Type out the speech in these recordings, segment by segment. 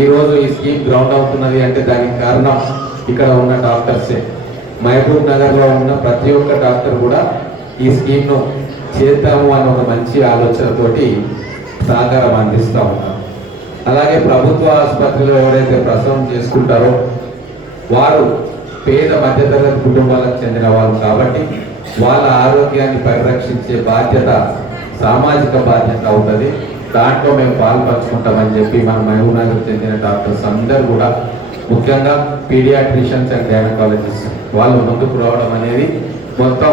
ఈరోజు ఈ scheme ground అవుతున్నది అంటే దానికి కారణం ఇక్కడ ఉన్న డాక్టర్సే. మహబూబ్ నగర్లో ఉన్న ప్రతి ఒక్క డాక్టర్ కూడా ఈ స్కీమ్ను చేద్దాము అన్న ఒక మంచి ఆలోచనతోటి సహకారం అందిస్తూ ఉంటాం. అలాగే ప్రభుత్వ ఆసుపత్రిలో ఎవరైతే ప్రసవం చేసుకుంటారో వారు పేద మధ్యతరగతి కుటుంబాలకు చెందిన వారు కాబట్టి వాళ్ళ ఆరోగ్యాన్ని పరిరక్షించే బాధ్యత సామాజిక బాధ్యత అవుతుంది. దాంట్లో మేము పాల్పంచుకుంటామని చెప్పి మన మహబూబ్ నగర్ చెందిన డాక్టర్స్ అందరూ కూడా, ముఖ్యంగా పీడియాట్రిషియన్స్ అండ్ గైనకాలజిస్ట్ వాళ్ళు ముందుకు రావడం అనేది మొత్తం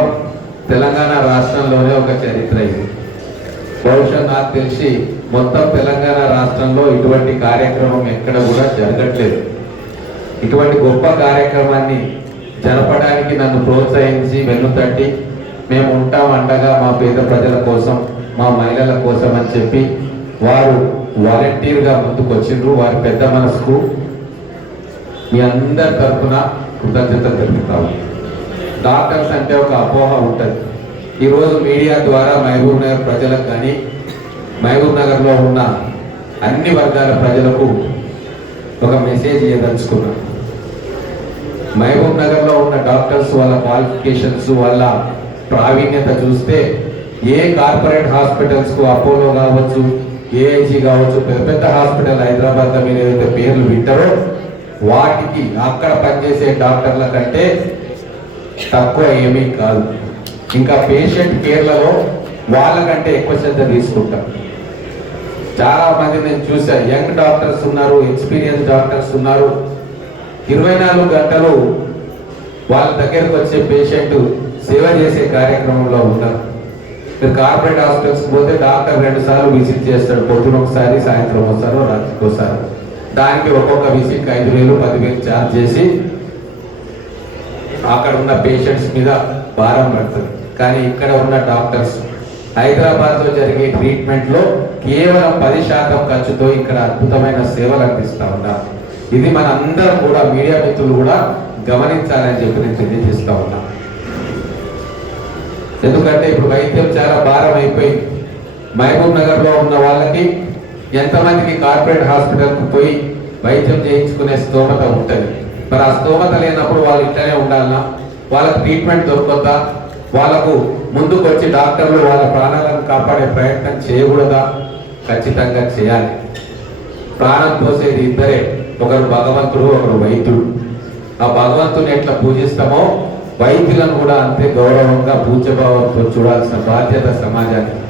తెలంగాణ రాష్ట్రంలోనే ఒక చరిత్ర. ఇది బహుశా నాకు తెలిసి మొత్తం తెలంగాణ రాష్ట్రంలో ఇటువంటి కార్యక్రమం ఎక్కడ కూడా జరగట్లేదు. ఇటువంటి గొప్ప కార్యక్రమాన్ని జరపడానికి నన్ను ప్రోత్సహించి వెన్నుతట్టి మేము ఉంటాం అండగా మా పేద ప్రజల కోసం, మా మహిళల కోసం అని చెప్పి వారు వాలంటీర్గా ముందుకు వచ్చిండ్రు. వారి పెద్ద మనసుకు మీ అందరి తరఫున కృతజ్ఞతలు తెలుపుతాము. డాక్టర్స్ అంటే ఒక అపోహ ఉంటుంది. ఈరోజు మీడియా ద్వారా మహబూబ్ నగర్ ప్రజలకు కానీ మహబూబ్ నగర్లో ఉన్న అన్ని వర్గాల ప్రజలకు ఒక మెసేజ్ ఇవ్వదలుచుకున్నాం. మహబూబ్ నగర్లో ఉన్న డాక్టర్స్ వాళ్ళ క్వాలిఫికేషన్స్, వాళ్ళ ప్రావీణ్యత చూస్తే ఏ కార్పొరేట్ హాస్పిటల్స్కు అపోలో కావచ్చు, ఏఐజీ కావచ్చు, పెద్ద పెద్ద హాస్పిటల్ హైదరాబాద్లో మీరు ఏదైతే పేర్లు వింటారో వాటికి అక్కడ పనిచేసే డాక్టర్ల కంటే తక్కువ ఏమీ కాదు. ఇంకా పేషెంట్ కేర్లలో వాళ్ళకంటే ఎక్కువ శ్రద్ధ తీసుకుంటారు. చాలా మంది నేను చూసా, యంగ్ డాక్టర్స్ ఉన్నారు, ఎక్స్పీరియన్స్ డాక్టర్స్ ఉన్నారు. 24 గంటలు వాళ్ళ దగ్గరకు వచ్చే పేషెంట్ సేవ చేసే కార్యక్రమంలో ఉన్నారు. మీరు కార్పొరేట్ హాస్పిటల్స్కి పోతే డాక్టర్ 2 సార్లు విజిట్ చేస్తాడు. పొద్దున ఒకసారి, సాయంత్రం ఒకసారి, రాత్రికి ఒకసారి. దానికి ఒక్కొక్క విజిట్కి 5,000, 10,000 ఛార్జ్ చేసి అక్కడ ఉన్న పేషెంట్స్ మీద భారం పడుతుంది. కానీ ఇక్కడ ఉన్న డాక్టర్స్ హైదరాబాద్లో జరిగే ట్రీట్మెంట్లో కేవలం 10% ఖర్చుతో ఇక్కడ అద్భుతమైన సేవలు అందిస్తూ ఉన్నారు. ఇది మన అందరం కూడా, మీడియా మిత్రులు కూడా గమనించాలని చెప్పి నేను తెలియజేస్తూ ఉన్నా. ఎందుకంటే ఇప్పుడు వైద్యం చాలా భారం అయిపోయింది. మహబూబ్ నగర్లో ఉన్న వాళ్ళకి ఎంతమందికి కార్పొరేట్ హాస్పిటల్కి పోయి వైద్యం చేయించుకునే స్తోమత ఉంటుంది. మరి ఆ స్తోమత లేనప్పుడు వాళ్ళు ఇట్లానే ఉండాలన్నా, వాళ్ళకి ట్రీట్మెంట్ దొరకొద్దా, వాళ్ళకు ముందుకు వచ్చి డాక్టర్లు వాళ్ళ ప్రాణాలను కాపాడే ప్రయత్నం చేయకూడదా? ఖచ్చితంగా చేయాలి. ప్రాణం పోసేది ఇద్దరే, ఒకరు భగవంతుడు, ఒకరు వైద్యుడు. ఆ భగవంతుని ఎట్లా పూజిస్తామో వైద్యులను కూడా అంతే గౌరవంగా పూజ్యభావంతో చూడాల్సిన బాధ్యత సమాజానికి.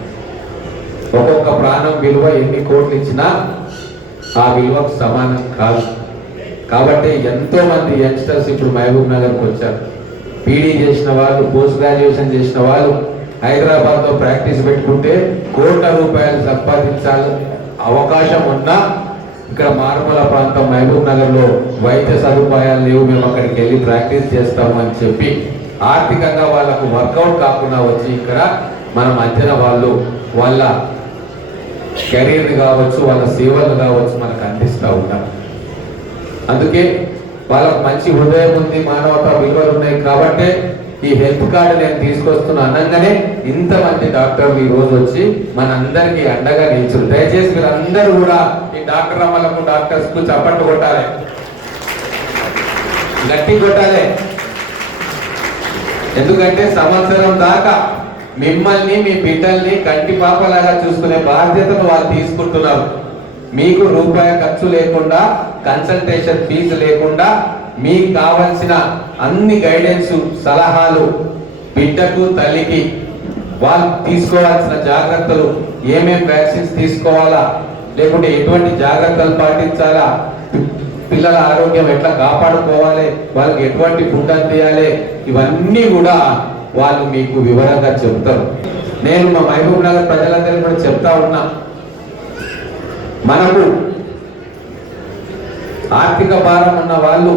ఒక్కొక్క ప్రాణం విలువ ఎన్ని కోట్లు ఇచ్చినా ఆ విలువకు సమానం కాదు. కాబట్టి ఎంతో మంది యంగ్స్టర్స్ ఇప్పుడు మహబూబ్ నగర్కి వచ్చారు. పీడీ చేసిన వాళ్ళు, పోస్ట్ గ్రాడ్యుయేషన్ చేసిన వాళ్ళు హైదరాబాద్లో ప్రాక్టీస్ పెట్టుకుంటే కోట్ల రూపాయలు సంపాదించాలి అవకాశం ఉన్నా ఇక్కడ మారుమూల ప్రాంతం మహబూబ్ నగర్లో వైద్య సదుపాయాలు లేవు, మేము అక్కడికి వెళ్ళి ప్రాక్టీస్ చేస్తాము అని చెప్పి ఆర్థికంగా వాళ్ళకు వర్కౌట్ కాకుండా వచ్చి ఇక్కడ మన మధ్యన వాళ్ళు వాళ్ళ కెరీర్ని కావచ్చు, వాళ్ళ సేవలు కావచ్చు మనకు అందిస్తూ ఉంటారు. అందుకే వాళ్ళకు మంచి హృదయం ఉంది, మానవతా విలువలు ఉన్నాయి. కాబట్టి ఈ హెల్త్ కార్డు నేను తీసుకొస్తున్నా అనగానే ఇంతమంది డాక్టర్లు ఈ రోజు వచ్చి మనందరికీ అండగా నిలిచారు. దయచేసి మీరు అందరూ కూడా ఈ డాక్టర్ అమ్మలకు, డాక్టర్స్ కు చప్పట్లు కొట్టాలి, గట్టి కొట్టాలి. ఎందుకంటే సంవత్సరం దాకా మిమ్మల్ని, మీ బిడ్డల్ని కంటి పాపలాగా చూసుకునే బాధ్యతను వాళ్ళు తీసుకుంటున్నారు. మీకు రూపాయి ఖర్చు లేకుండా, కన్సల్టేషన్ ఫీజు లేకుండా మీకు కావలసిన అన్ని గైడెన్స్, సలహాలు బిడ్డకు, తల్లికి వాళ్ళు తీసుకోవాల్సిన జాగ్రత్తలు, ఏమేం వ్యాక్సిన్స్ తీసుకోవాలా, లేకుంటే ఎటువంటి జాగ్రత్తలు పాటించాలా, పిల్లల ఆరోగ్యం ఎట్లా కాపాడుకోవాలి, వాళ్ళకి ఎటువంటి ఫుడ్ అందియాలి, ఇవన్నీ కూడా వాళ్ళు మీకు వివరంగా చెప్తారు. నేను మా మహబూబ్ నగర్ ప్రజలందరికీ కూడా చెప్తా ఉన్నా, మనకు ఆర్థిక భారం ఉన్న వాళ్ళు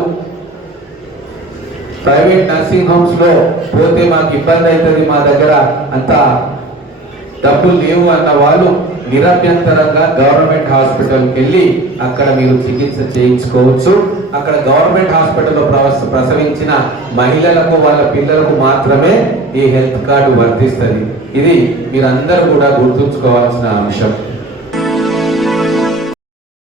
ప్రైవేట్ నర్సింగ్ హోమ్స్ లో పోతే మాకు ఇబ్బంది అవుతుంది, మా దగ్గర అంత డబ్బులు లేవు అన్న వాళ్ళు నిరభ్యంతరంగా గవర్నమెంట్ హాస్పిటల్కి వెళ్ళి అక్కడ మీరు చికిత్స చేయించుకోవచ్చు. అక్కడ గవర్నమెంట్ హాస్పిటల్లో ప్రసవించిన మహిళలకు, వాళ్ళ పిల్లలకు మాత్రమే ఈ హెల్త్ కార్డు వర్తిస్తుంది. ఇది మీరందరూ కూడా గుర్తుంచుకోవాల్సిన అంశం.